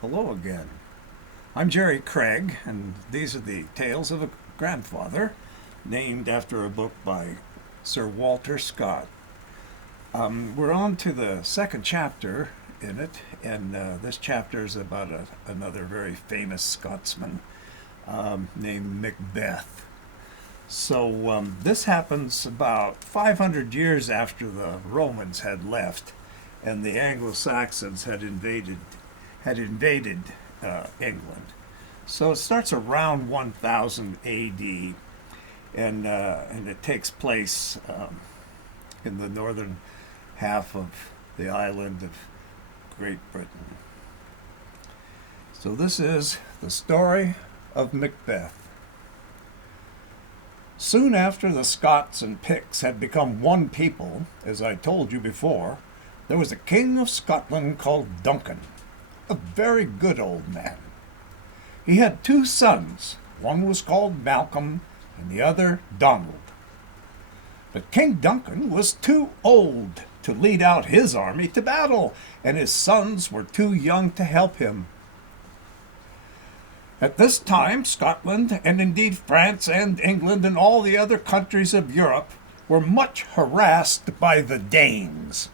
Hello again. I'm Jerry Craig, and these are the Tales of a Grandfather, named after a book by Sir Walter Scott. We're on to the second chapter in it, and this chapter is about another very famous Scotsman named Macbeth. So this happens about 500 years after the Romans had left, and the Anglo-Saxons had invaded England. So it starts around 1000 A.D. and it takes place in the northern half of the island of Great Britain. So this is the story of Macbeth. Soon after the Scots and Picts had become one people, as I told you before, there was a king of Scotland called Duncan, a very good old man. He had two sons. One was called Malcolm and the other Donald. But King Duncan was too old to lead out his army to battle, and his sons were too young to help him. At this time, Scotland, and indeed France and England and all the other countries of Europe, were much harassed by the Danes.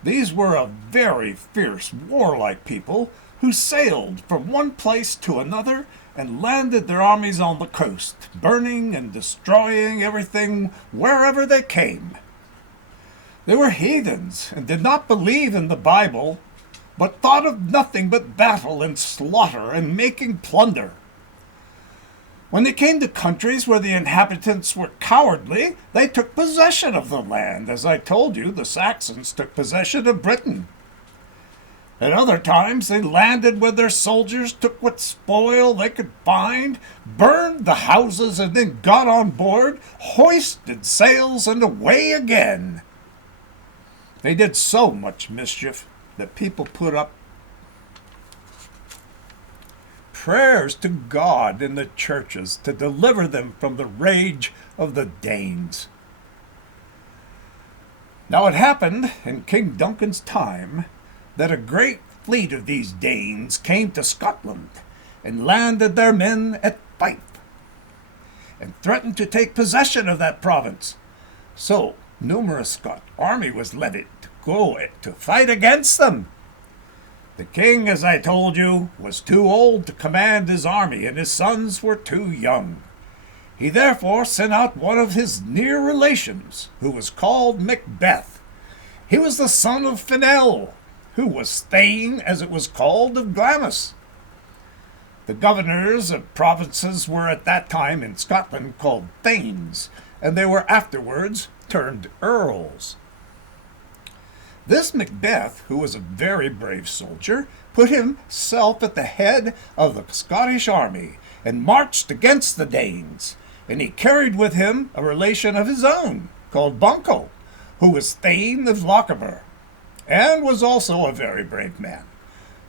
These were a very fierce, warlike people who sailed from one place to another and landed their armies on the coast, burning and destroying everything wherever they came. They were heathens and did not believe in the Bible, but thought of nothing but battle and slaughter and making plunder. When they came to countries where the inhabitants were cowardly, they took possession of the land. As I told you, the Saxons took possession of Britain. At other times, they landed where their soldiers took what spoil they could find, burned the houses, and then got on board, hoisted sails, and away again. They did so much mischief that people put up prayers to God in the churches to deliver them from the rage of the Danes. Now it happened in King Duncan's time that a great fleet of these Danes came to Scotland and landed their men at Fife and threatened to take possession of that province. So numerous Scot army was levied to go to fight against them. The king, as I told you, was too old to command his army, and his sons were too young. He therefore sent out one of his near relations, who was called Macbeth. He was the son of Finel, who was Thane, as it was called, of Glamis. The governors of provinces were at that time in Scotland called Thanes, and they were afterwards turned earls. This Macbeth, who was a very brave soldier, put himself at the head of the Scottish army and marched against the Danes, and he carried with him a relation of his own called Banquo, who was Thane of Lochaber, and was also a very brave man.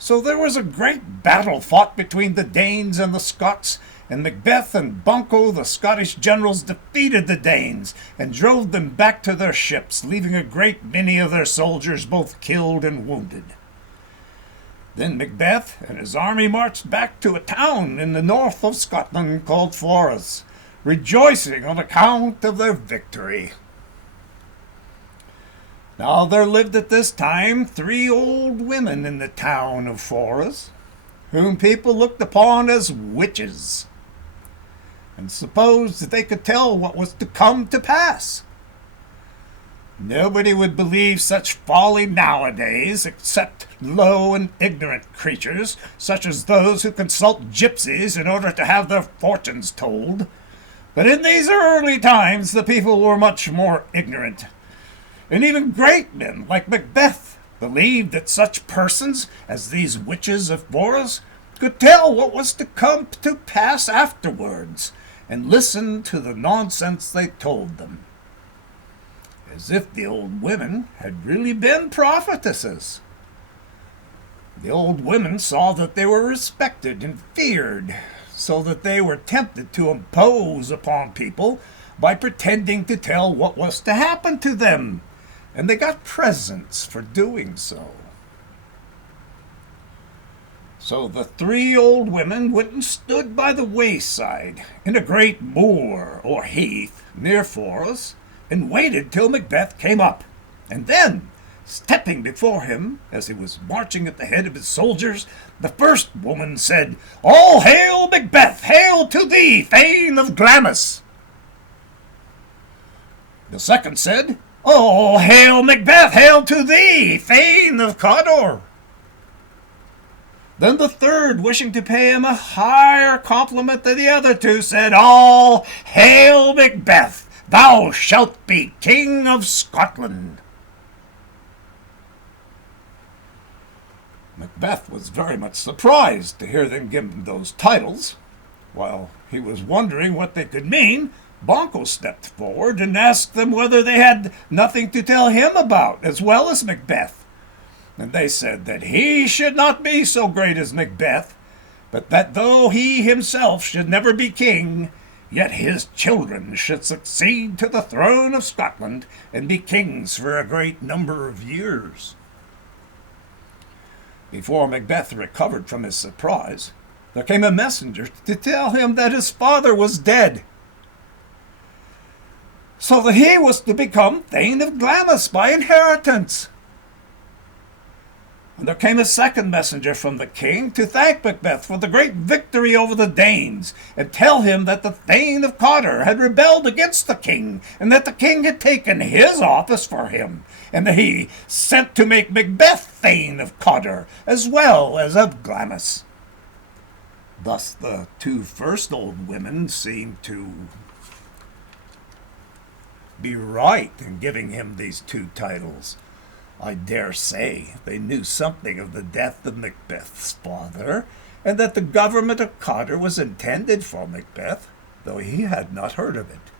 So there was a great battle fought between the Danes and the Scots, and Macbeth and Banquo, the Scottish generals, defeated the Danes and drove them back to their ships, leaving a great many of their soldiers both killed and wounded. Then Macbeth and his army marched back to a town in the north of Scotland called Forres, rejoicing on account of their victory. Now there lived at this time 3 old women in the town of Forres, whom people looked upon as witches, and supposed that they could tell what was to come to pass. Nobody would believe such folly nowadays, except low and ignorant creatures, such as those who consult gypsies in order to have their fortunes told. But in these early times the people were much more ignorant, and even great men like Macbeth believed that such persons as these witches of Forres could tell what was to come to pass afterwards, and listen to the nonsense they told them, as if the old women had really been prophetesses. The old women saw that they were respected and feared, so that they were tempted to impose upon people by pretending to tell what was to happen to them, and they got presents for doing so. So the three old women went and stood by the wayside in a great moor or heath near Forres, and waited till Macbeth came up, and then, stepping before him as he was marching at the head of his soldiers, the first woman said, "All hail, Macbeth! Hail to thee, Thane of Glamis!" The second said, "All hail, Macbeth! Hail to thee, Thane of Cawdor!" Then the third, wishing to pay him a higher compliment than the other two, said, "All hail, Macbeth! Thou shalt be King of Scotland." Macbeth was very much surprised to hear them give him those titles. While he was wondering what they could mean, Banquo stepped forward and asked them whether they had nothing to tell him about, as well as Macbeth. And they said that he should not be so great as Macbeth, but that though he himself should never be king, yet his children should succeed to the throne of Scotland and be kings for a great number of years. Before Macbeth recovered from his surprise, there came a messenger to tell him that his father was dead, so that he was to become Thane of Glamis by inheritance. And there came a second messenger from the king to thank Macbeth for the great victory over the Danes, and tell him that the Thane of Cawdor had rebelled against the king, and that the king had taken his office for him, and that he sent to make Macbeth Thane of Cawdor, as well as of Glamis. Thus the two first old women seemed to be right in giving him these two titles. I dare say they knew something of the death of Macbeth's father, and that the government of Cawdor was intended for Macbeth, though he had not heard of it.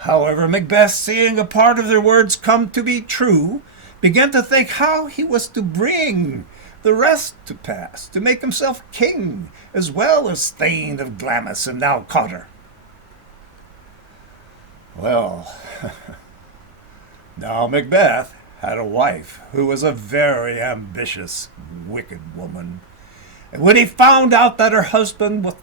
However, Macbeth, seeing a part of their words come to be true, began to think how he was to bring the rest to pass, to make himself king, as well as Thane of Glamis and now Cawdor. Well, now Macbeth had a wife who was a very ambitious, wicked woman. And when he found out that her husband was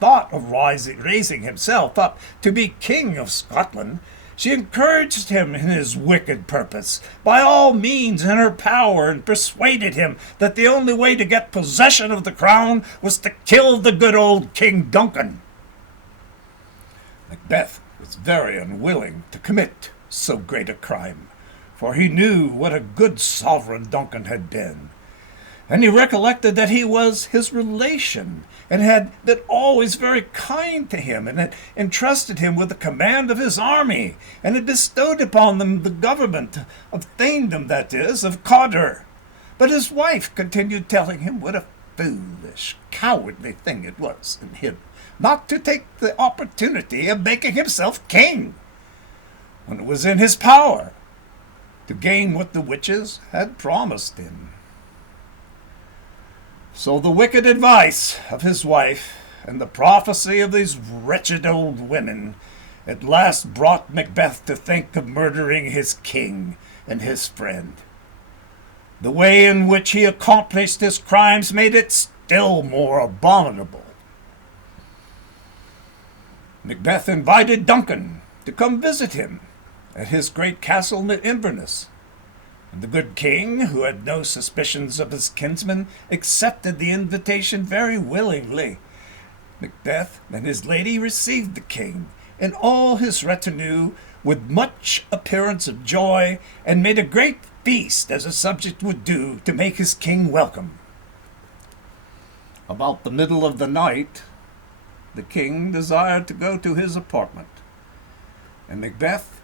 thought of raising himself up to be king of Scotland, she encouraged him in his wicked purpose by all means in her power, and persuaded him that the only way to get possession of the crown was to kill the good old King Duncan. Macbeth was very unwilling to commit so great a crime, for he knew what a good sovereign Duncan had been, and he recollected that he was his relation, and had been always very kind to him, and had entrusted him with the command of his army, and had bestowed upon them the government of Thanedom, that is, of Cawdor. But his wife continued telling him what a foolish, cowardly thing it was in him not to take the opportunity of making himself king, when it was in his power to gain what the witches had promised him. So the wicked advice of his wife and the prophecy of these wretched old women at last brought Macbeth to think of murdering his king and his friend. The way in which he accomplished his crimes made it still more abominable. Macbeth invited Duncan to come visit him at his great castle at Inverness, and the good king, who had no suspicions of his kinsman, accepted the invitation very willingly. Macbeth and his lady received the king and all his retinue with much appearance of joy, and made a great feast as a subject would do to make his king welcome. About the middle of the night, the king desired to go to his apartment, and Macbeth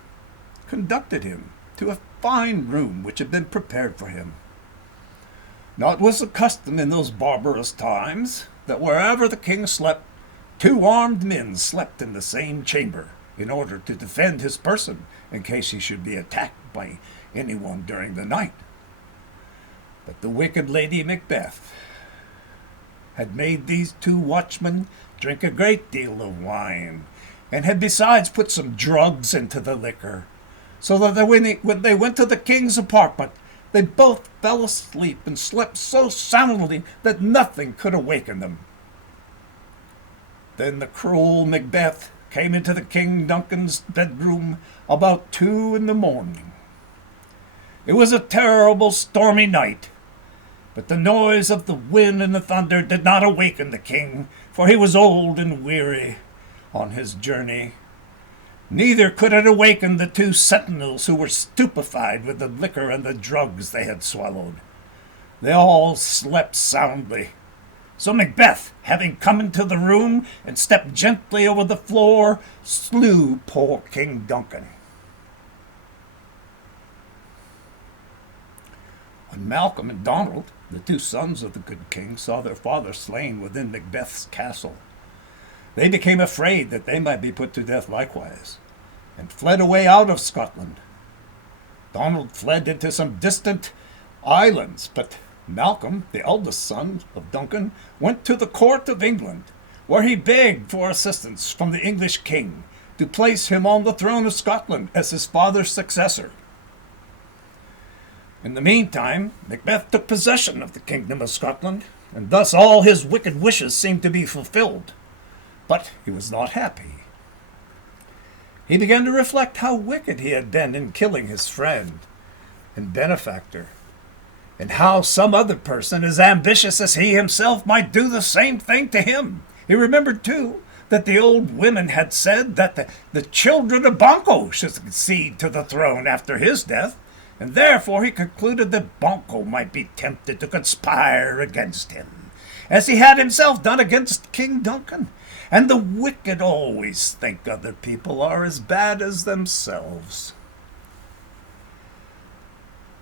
conducted him to a fine room which had been prepared for him. Now it was the custom in those barbarous times that wherever the king slept, two armed men slept in the same chamber, in order to defend his person in case he should be attacked by anyone during the night. But the wicked Lady Macbeth had made these two watchmen drink a great deal of wine, and had besides put some drugs into the liquor, so that when they went to the king's apartment, They both fell asleep and slept so soundly that nothing could awaken them. Then the cruel Macbeth came into the King Duncan's bedroom about 2 in the morning. It was a terrible stormy night, but the noise of the wind and the thunder did not awaken the king, for he was old and weary on his journey. Neither could it awaken the 2 sentinels who were stupefied with the liquor and the drugs they had swallowed. They all slept soundly. So Macbeth, having come into the room and stepped gently over the floor, slew poor King Duncan. When Malcolm and Donald, the 2 sons of the good king, saw their father slain within Macbeth's castle, they became afraid that they might be put to death likewise, and fled away out of Scotland. Donald fled into some distant islands, but Malcolm, the eldest son of Duncan, went to the court of England, where he begged for assistance from the English king to place him on the throne of Scotland as his father's successor. In the meantime, Macbeth took possession of the kingdom of Scotland, and thus all his wicked wishes seemed to be fulfilled. But he was not happy. He began to reflect how wicked he had been in killing his friend and benefactor, and how some other person as ambitious as he himself might do the same thing to him. He remembered, too, that the old women had said that the children of Banquo should succeed to the throne after his death, and therefore he concluded that Banquo might be tempted to conspire against him, as he had himself done against King Duncan. And the wicked always think other people are as bad as themselves.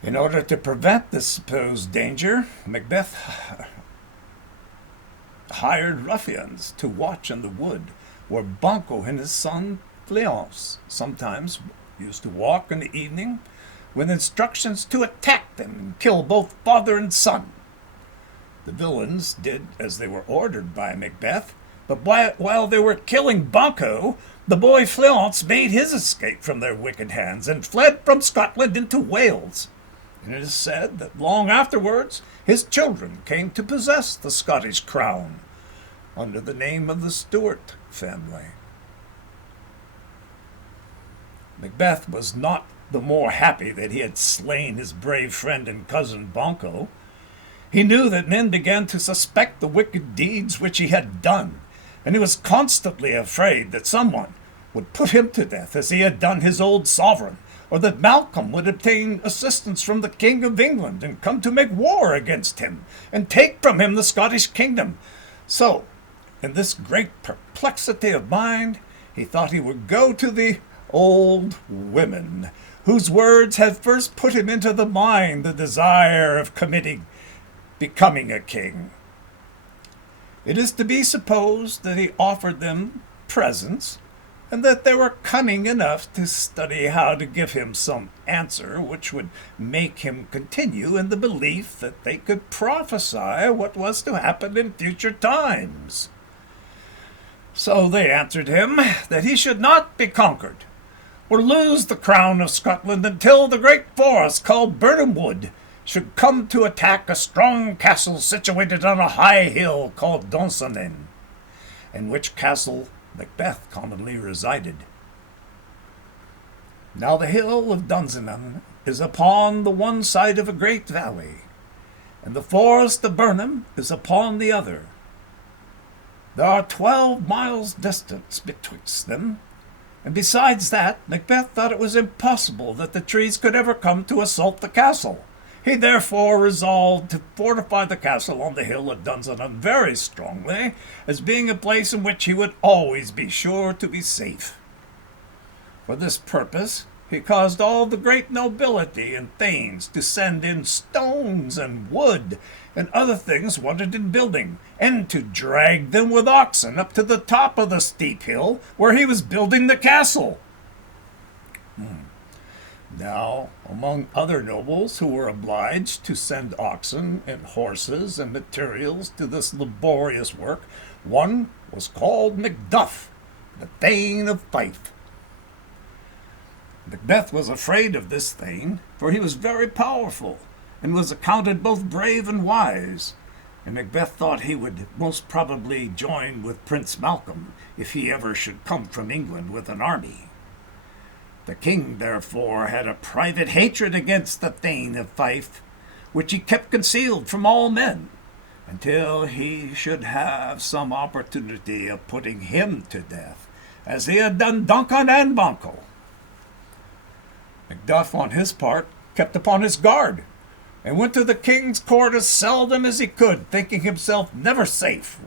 In order to prevent this supposed danger, Macbeth hired ruffians to watch in the wood, where Banquo and his son Fleance sometimes used to walk in the evening, with instructions to attack them and kill both father and son. The villains did as they were ordered by Macbeth, but while they were killing Banquo, the boy Fleance made his escape from their wicked hands and fled from Scotland into Wales. And it is said that long afterwards his children came to possess the Scottish crown under the name of the Stuart family. Macbeth was not the more happy that he had slain his brave friend and cousin Banquo. He knew that men began to suspect the wicked deeds which he had done, and he was constantly afraid that someone would put him to death as he had done his old sovereign, or that Malcolm would obtain assistance from the King of England and come to make war against him and take from him the Scottish kingdom. So, in this great perplexity of mind, he thought he would go to the old women, whose words had first put him into the mind the desire of becoming a king. It is to be supposed that he offered them presents, and that they were cunning enough to study how to give him some answer which would make him continue in the belief that they could prophesy what was to happen in future times. So they answered him that he should not be conquered, or lose the crown of Scotland until the great forest called Birnam Wood should come to attack a strong castle situated on a high hill called Dunsinane, in which castle Macbeth commonly resided. Now the hill of Dunsinane is upon the one side of a great valley, and the forest of Birnam is upon the other. There are 12 miles distance betwixt them, and besides that, Macbeth thought it was impossible that the trees could ever come to assault the castle. He therefore resolved to fortify the castle on the hill of Dunsinane very strongly, as being a place in which he would always be sure to be safe. For this purpose, he caused all the great nobility and thanes to send in stones and wood and other things wanted in building, and to drag them with oxen up to the top of the steep hill where he was building the castle. Now, among other nobles who were obliged to send oxen and horses and materials to this laborious work, one was called Macduff, the Thane of Fife. Macbeth was afraid of this Thane, for he was very powerful, and was accounted both brave and wise, and Macbeth thought he would most probably join with Prince Malcolm if he ever should come from England with an army. The king, therefore, had a private hatred against the Thane of Fife, which he kept concealed from all men, until he should have some opportunity of putting him to death, as he had done Duncan and Banquo. Macduff, on his part, kept upon his guard, and went to the king's court as seldom as he could, thinking himself never safe,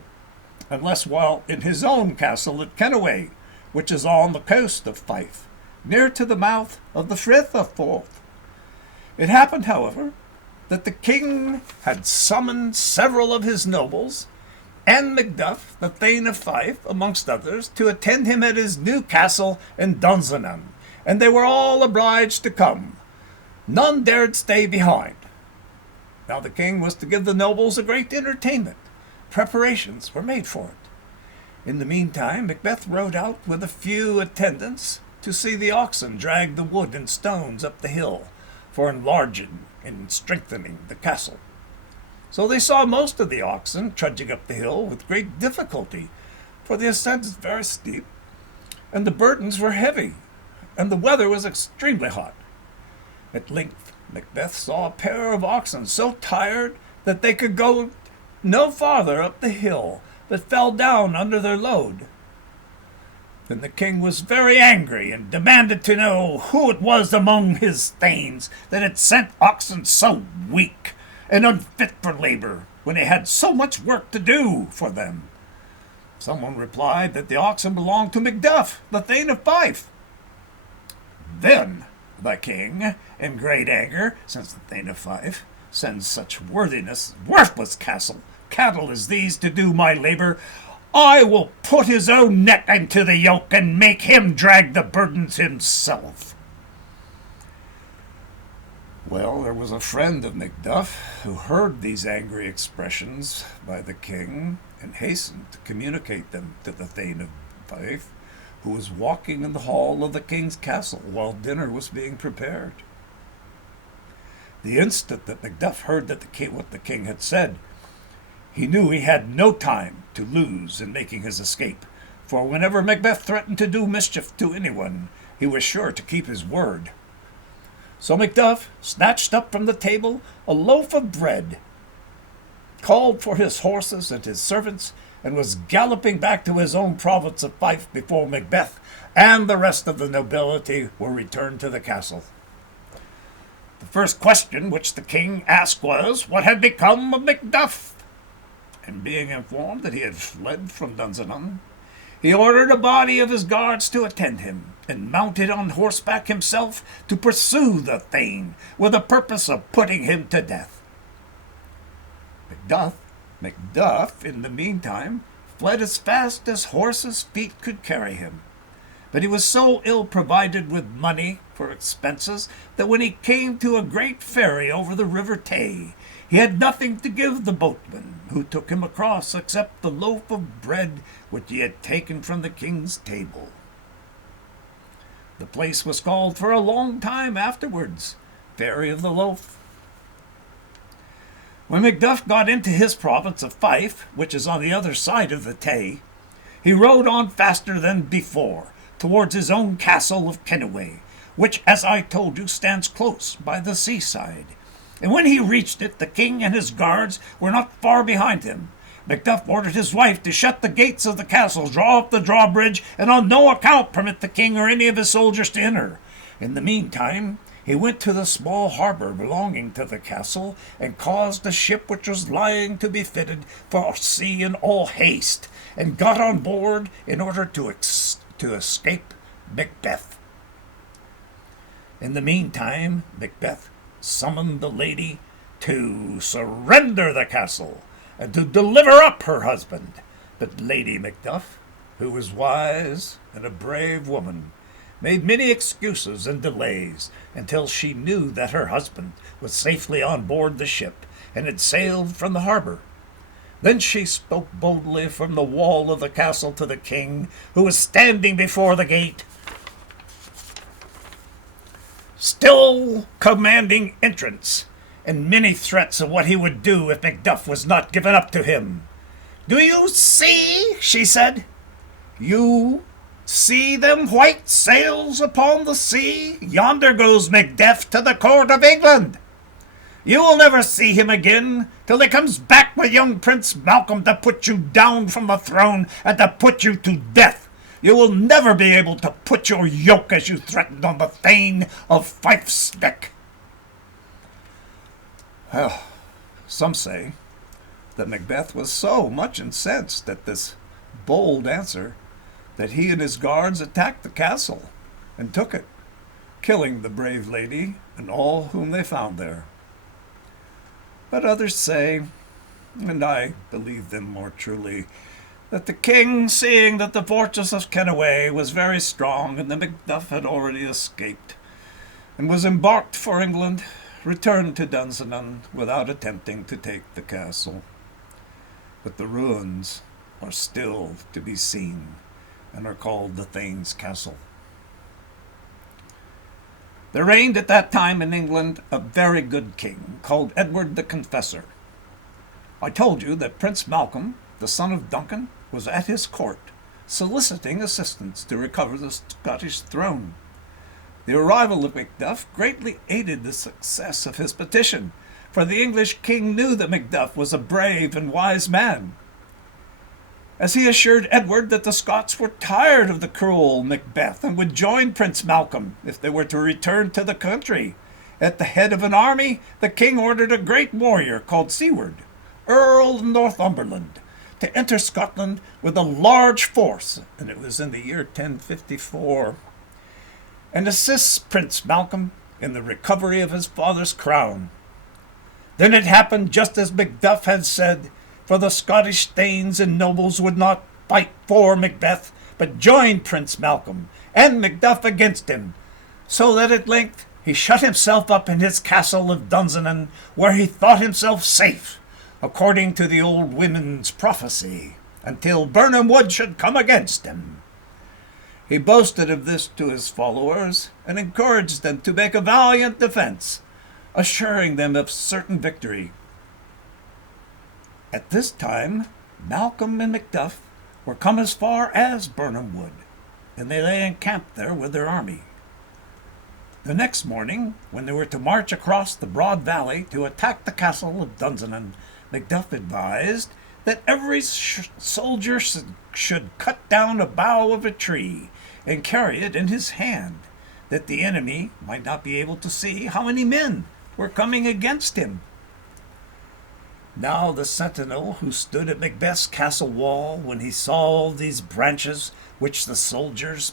unless while in his own castle at Kennoway, which is on the coast of Fife, near to the mouth of the Frith of Forth. It happened, however, that the king had summoned several of his nobles, and Macduff, the Thane of Fife, amongst others, to attend him at his new castle in Dunsinane, and they were all obliged to come. None dared stay behind. Now the king was to give the nobles a great entertainment. Preparations were made for it. In the meantime, Macbeth rode out with a few attendants to see the oxen drag the wood and stones up the hill for enlarging and strengthening the castle. So they saw most of the oxen trudging up the hill with great difficulty, for the ascent is very steep, and the burdens were heavy, and the weather was extremely hot. At length Macbeth saw a pair of oxen so tired that they could go no farther up the hill, but fell down under their load. Then the king was very angry and demanded to know who it was among his thanes that had sent oxen so weak and unfit for labor when they had so much work to do for them. Someone replied that the oxen belonged to Macduff, the Thane of Fife. Then the king, in great anger, since the Thane of Fife sends such worthless cattle as these to do my labor, I will put his own neck into the yoke and make him drag the burdens himself. Well, there was a friend of Macduff who heard these angry expressions by the king and hastened to communicate them to the Thane of Fife, who was walking in the hall of the king's castle while dinner was being prepared. The instant that Macduff heard what the king had said, he knew he had no time to lose in making his escape, for whenever Macbeth threatened to do mischief to anyone, he was sure to keep his word. So Macduff snatched up from the table a loaf of bread, called for his horses and his servants, and was galloping back to his own province of Fife before Macbeth and the rest of the nobility were returned to the castle. The first question which the king asked was, what had become of Macduff? And being informed that he had fled from Dunsinane, he ordered a body of his guards to attend him, and mounted on horseback himself to pursue the Thane, with the purpose of putting him to death. Macduff, in the meantime, fled as fast as horse's feet could carry him. But he was so ill provided with money for expenses that when he came to a great ferry over the river Tay, he had nothing to give the boatman who took him across except the loaf of bread which he had taken from the king's table. The place was called for a long time afterwards Ferry of the Loaf. When Macduff got into his province of Fife, which is on the other side of the Tay, he rode on faster than before towards his own castle of Kennoway, which, as I told you, stands close by the seaside. And when he reached it, the king and his guards were not far behind him. Macduff ordered his wife to shut the gates of the castle, draw up the drawbridge, and on no account permit the king or any of his soldiers to enter. In the meantime, he went to the small harbor belonging to the castle, and caused a ship which was lying to be fitted for sea in all haste, and got on board in order to escape Macbeth. In the meantime, Macbeth summoned the lady to surrender the castle and to deliver up her husband. But Lady Macduff, who was wise and a brave woman, made many excuses and delays until she knew that her husband was safely on board the ship and had sailed from the harbor. Then she spoke boldly from the wall of the castle to the king, who was standing before the gate, still commanding entrance, and many threats of what he would do if Macduff was not given up to him. "Do you see?" she said. "You see them white sails upon the sea? Yonder goes Macbeth to the court of England. You will never see him again till he comes back with young Prince Malcolm to put you down from the throne and to put you to death. You will never be able to put your yoke as you threatened on the Thane of Fife's neck." Well, some say that Macbeth was so much incensed at this bold answer that he and his guards attacked the castle and took it, killing the brave lady and all whom they found there. But others say, and I believe them more truly, that the king, seeing that the fortress of Kennaway was very strong and that Macduff had already escaped and was embarked for England, returned to Dunsinane without attempting to take the castle. But the ruins are still to be seen and are called the Thane's Castle. There reigned at that time in England a very good king called Edward the Confessor. I told you that Prince Malcolm, the son of Duncan, was at his court, soliciting assistance to recover the Scottish throne. The arrival of Macduff greatly aided the success of his petition, for the English king knew that Macduff was a brave and wise man. As he assured Edward that the Scots were tired of the cruel Macbeth and would join Prince Malcolm if they were to return to the country. At the head of an army, the king ordered a great warrior called Siward, Earl of Northumberland, to enter Scotland with a large force, and it was in the year 1054, and assist Prince Malcolm in the recovery of his father's crown. Then it happened just as Macduff had said, for the Scottish thanes and nobles would not fight for Macbeth, but joined Prince Malcolm and Macduff against him, so that at length he shut himself up in his castle of Dunsinane, where he thought himself safe, according to the old women's prophecy, until Birnam Wood should come against him. He boasted of this to his followers, and encouraged them to make a valiant defense, assuring them of certain victory. At this time, Malcolm and Macduff were come as far as Birnam Wood, and they lay encamped there with their army. The next morning, when they were to march across the broad valley to attack the castle of Dunsinane, Macduff advised that every soldier should cut down a bough of a tree and carry it in his hand, that the enemy might not be able to see how many men were coming against him. Now the sentinel who stood at Macbeth's castle wall, when he saw these branches which the soldiers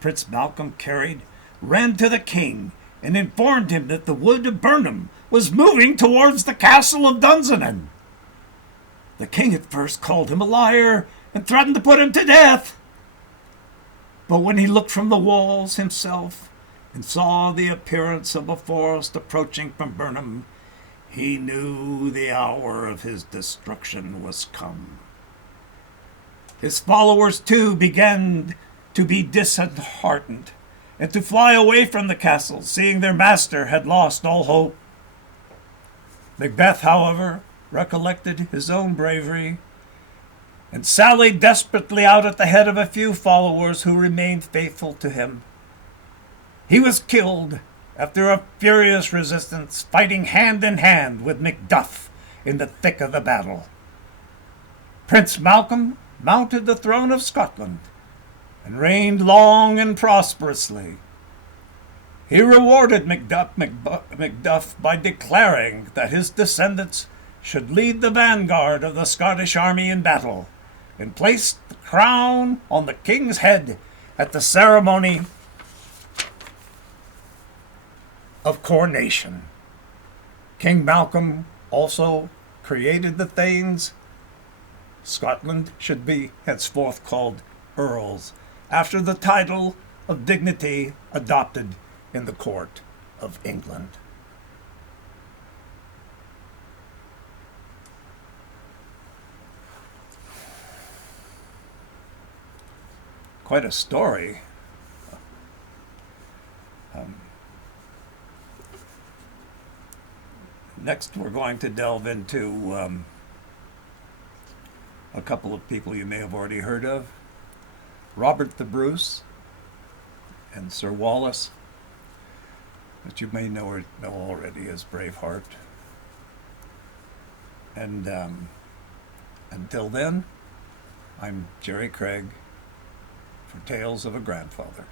Prince Malcolm carried, ran to the king and informed him that the wood of Birnam was moving towards the castle of Dunsinane. The king at first called him a liar and threatened to put him to death. But when he looked from the walls himself and saw the appearance of a forest approaching from Birnam, he knew the hour of his destruction was come. His followers, too, began to be disheartened and to fly away from the castle, seeing their master had lost all hope. Macbeth, however, recollected his own bravery and sallied desperately out at the head of a few followers who remained faithful to him. He was killed after a furious resistance, fighting hand in hand with Macduff in the thick of the battle. Prince Malcolm mounted the throne of Scotland and reigned long and prosperously. He rewarded Macduff by declaring that his descendants should lead the vanguard of the Scottish army in battle, and placed the crown on the king's head at the ceremony of coronation. King Malcolm also created the Thanes. Scotland should be henceforth called Earls, after the title of dignity adopted in the court of England. Quite a story. Next, we're going to delve into a couple of people you may have already heard of, Robert the Bruce and Sir Wallace, that you may know already as Braveheart. And until then, I'm Jerry Craig for Tales of a Grandfather.